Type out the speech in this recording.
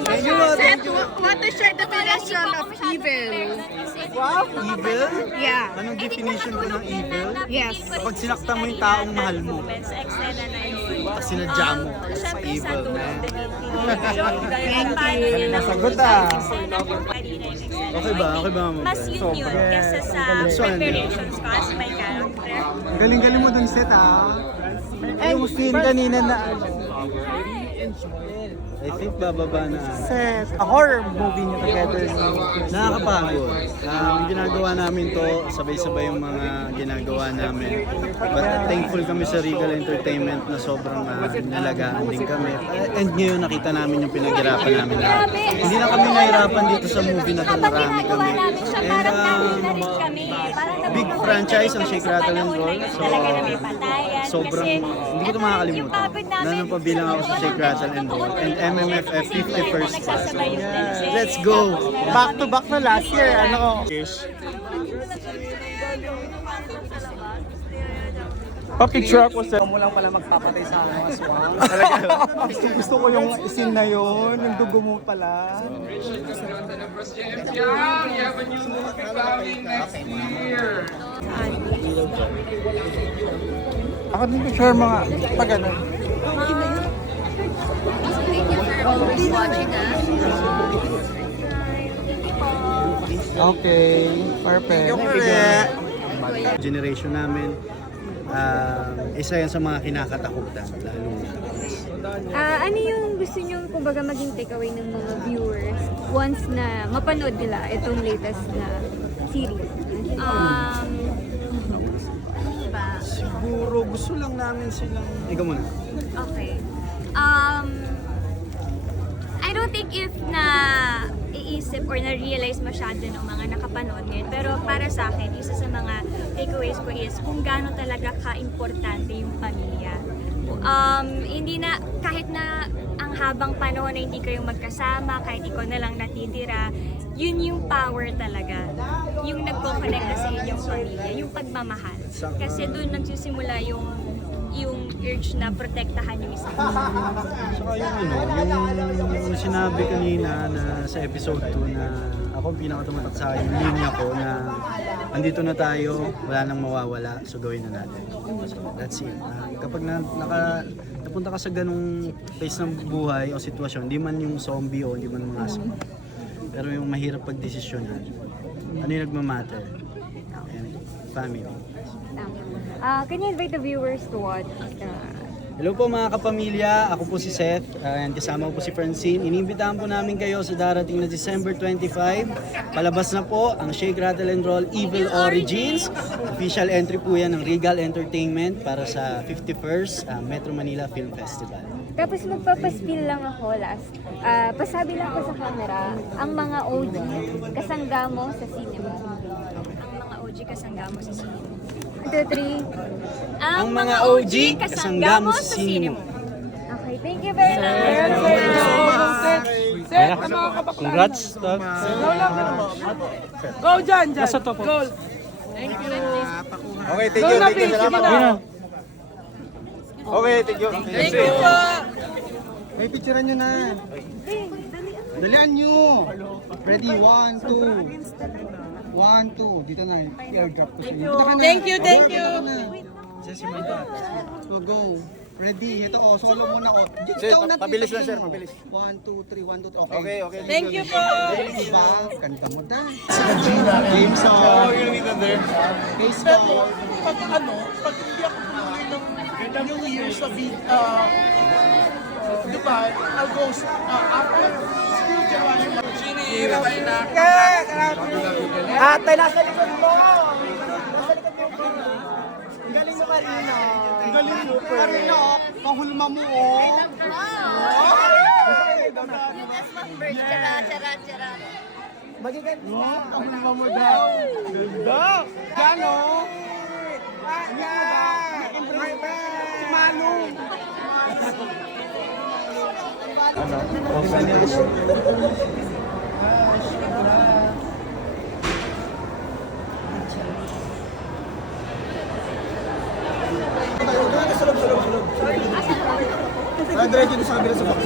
Thank you, thank you. What is your definition of evil? Wow, evil? Yeah. Anong definition ko ng evil? Yes. Kapag sinaktan mo yung taong mahal mo, tapos sinadya mo, it's evil, man. Nasagot ah. Okay ba? Okay ba, ma'am? Mas yun yun kasi sa preparations ko as my character. Galing-galing mo dun set ah. Yung scene kanina na I think bababa na. set, a horror movie niyo together. Nakakapagod. Yung ginagawa namin to, sabay-sabay yung mga ginagawa namin. But thankful kami sa Regal Entertainment na sobrang nalagaan din kami. And ngayon nakita namin yung pinaghirapan namin lahat. Hindi na kami nahirapan dito sa movie na to, marami kami. And big franchise ang Shake, Rattle and Roll. So sobrang, hindi ko ito makakalimutan. Nanapabilang ako sa Shake, Rattle and Roll. And MMFF 51st class. Let's go! Back to back na last year, ano? Pa-picture ako sa mo lang pala magpapatay sa mga aswang. Talaga. Gusto ko yung scene na yun, yung dugo mo pala. Ako din ko share mga pag ano. Always watching us. Okay, perfect. Generation namin, isa yan sa mga kinakatakutan, lalo na. Ano yung gusto nyo kumbaga maging takeaway ng mga viewers once na mapanood nila itong latest na series? Siguro gusto lang namin silang... Ikaw muna. Okay. I don't think if na iisip or na-realize masyado ng mga nakapanood ngayon. Pero para sa akin, isa sa mga takeaways ko is kung gaano talaga ka-importante yung pamilya. Hindi na, kahit na ang habang panahon na hindi kayo magkasama, kahit ikaw na lang natitira, yun yung power talaga. Yung nagko-connect sa inyong pamilya, yung pagmamahal. Kasi doon nagsisimula yung urge na protektahan yung isa. Saka yung sinabi kanina na sa episode 2 na ako pinakatumatak sa akin, yung linya ko na andito na tayo, wala nang mawawala, so gawin na natin. So that's it. Kapag napunta ka sa ganung phase ng buhay o sitwasyon, hindi man yung zombie o hindi man mga asma, pero yung mahirap pagdesisyonan, ano yung nagmamatter? And family. Can you invite the viewers to watch? Hello po mga kapamilya, ako po si Seth and kasama ko po si Francine. Inimbitahan po namin kayo sa darating na December 25. Palabas na po ang Shake, Rattle and Roll Evil Origins. Official entry po yan ng Regal Entertainment para sa 51st Metro Manila Film Festival. Tapos magpapaspill lang ako last. Pasabi lang ko sa camera, ang mga OG kasanggamo sa cinema. Ang mga OG kasanggamo sa cinema. 1, 2, 3. Ang mga OG kasanggamo sa cinema. Okay, thank you very much. Congrats! Go dyan! Nasa top. Goal! Okay, thank you. Salamat. Okay, thank you. Thank you po! May picturean nyo na. Dalian nyo. Ready, 1, 2. 1, 2. Dito na. I-airdrop ko sa inyo. Thank you, thank you! So go. Ready. Ito solo muna Dito na. Pabilis lang sir, pabilis. 1, 2, 3, 1, 2, 3. Okay. Okay. Thank you po! Diba? Ganda mo da. Game song. Oh, you're gonna be there. Baseball. Pag hindi ako pumuloy ng New Year's sa Dubai, I'll go after school July. Sinihirap ay na. Ate, nasa likod mo! Nasa likod mo. Ang galing mo kanina. Ang galing mo. Kanina, kahulma mo, Magiganda. Kahulma mo daw. Ganda. Gano? Manong. Diretso sa kabila sa box.